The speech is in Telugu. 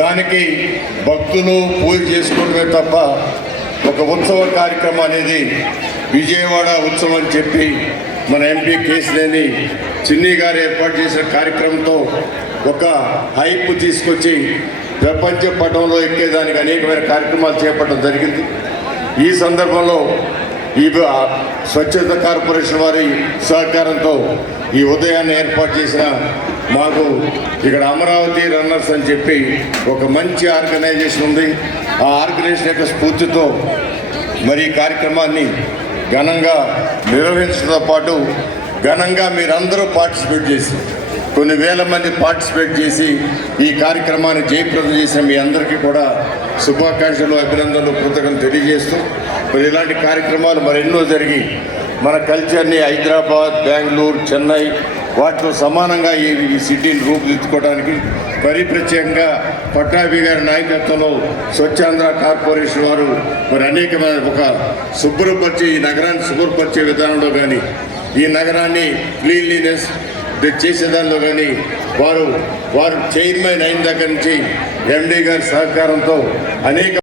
దానికి భక్తులు పూజ చేసుకోవడమే తప్ప ఒక ఉత్సవ కార్యక్రమం అనేది విజయవాడ ఉత్సవం అని చెప్పి మన ఎంపీ కేశినేని చిన్ని గారు ఏర్పాటు చేసిన కార్యక్రమంతో ఒక హైప్ తీసుకొచ్చి ప్రపంచ పటంలో ఎక్కేదానికి అనేకమైన కార్యక్రమాలు చేపట్టడం జరిగింది. ఈ సందర్భంలో ఈ స్వచ్ఛత కార్పొరేషన్ వారి సహకారంతో ఈ ఉదయాన్ని ఏర్పాటు చేసిన మాకు ఇక్కడ అమరావతి రన్నర్స్ అని చెప్పి ఒక మంచి ఆర్గనైజేషన్ ఉంది. ఆ ఆర్గనైజేషన్ యొక్క స్ఫూర్తితో మరి ఈ కార్యక్రమాన్ని ఘనంగా నిర్వహించడంతో పాటు ఘనంగా మీరందరూ పార్టిసిపేట్ చేసి కొన్ని వేల మంది పార్టిసిపేట్ చేసి ఈ కార్యక్రమాన్ని జయప్రదం చేసిన మీ అందరికీ కూడా శుభాకాంక్షలు, అభినందనలు, కృతజ్ఞతలు తెలియజేస్తూ మరి ఇలాంటి కార్యక్రమాలు మరెన్నో జరిగి మన కల్చర్ని హైదరాబాద్, బెంగళూరు, చెన్నై వాటితో సమానంగా ఈ సిటీని రూపుదిద్దుకోవడానికి మరీ ప్రత్యేకంగా పట్టాభి గారి నాయకత్వంలో స్వచ్ఛాంధ్ర కార్పొరేషన్ వారు మరి అనేకమైన ఒక శుభ్రపరిచే ఈ నగరాన్ని శుభ్రపరిచే విధానంలో కానీ ఈ నగరాన్ని క్లీన్లీనెస్ చేసేదానిలో కానీ వారు చైర్మన్ అయిన దగ్గర నుంచి ఎండీ గారి సహకారంతో అనేక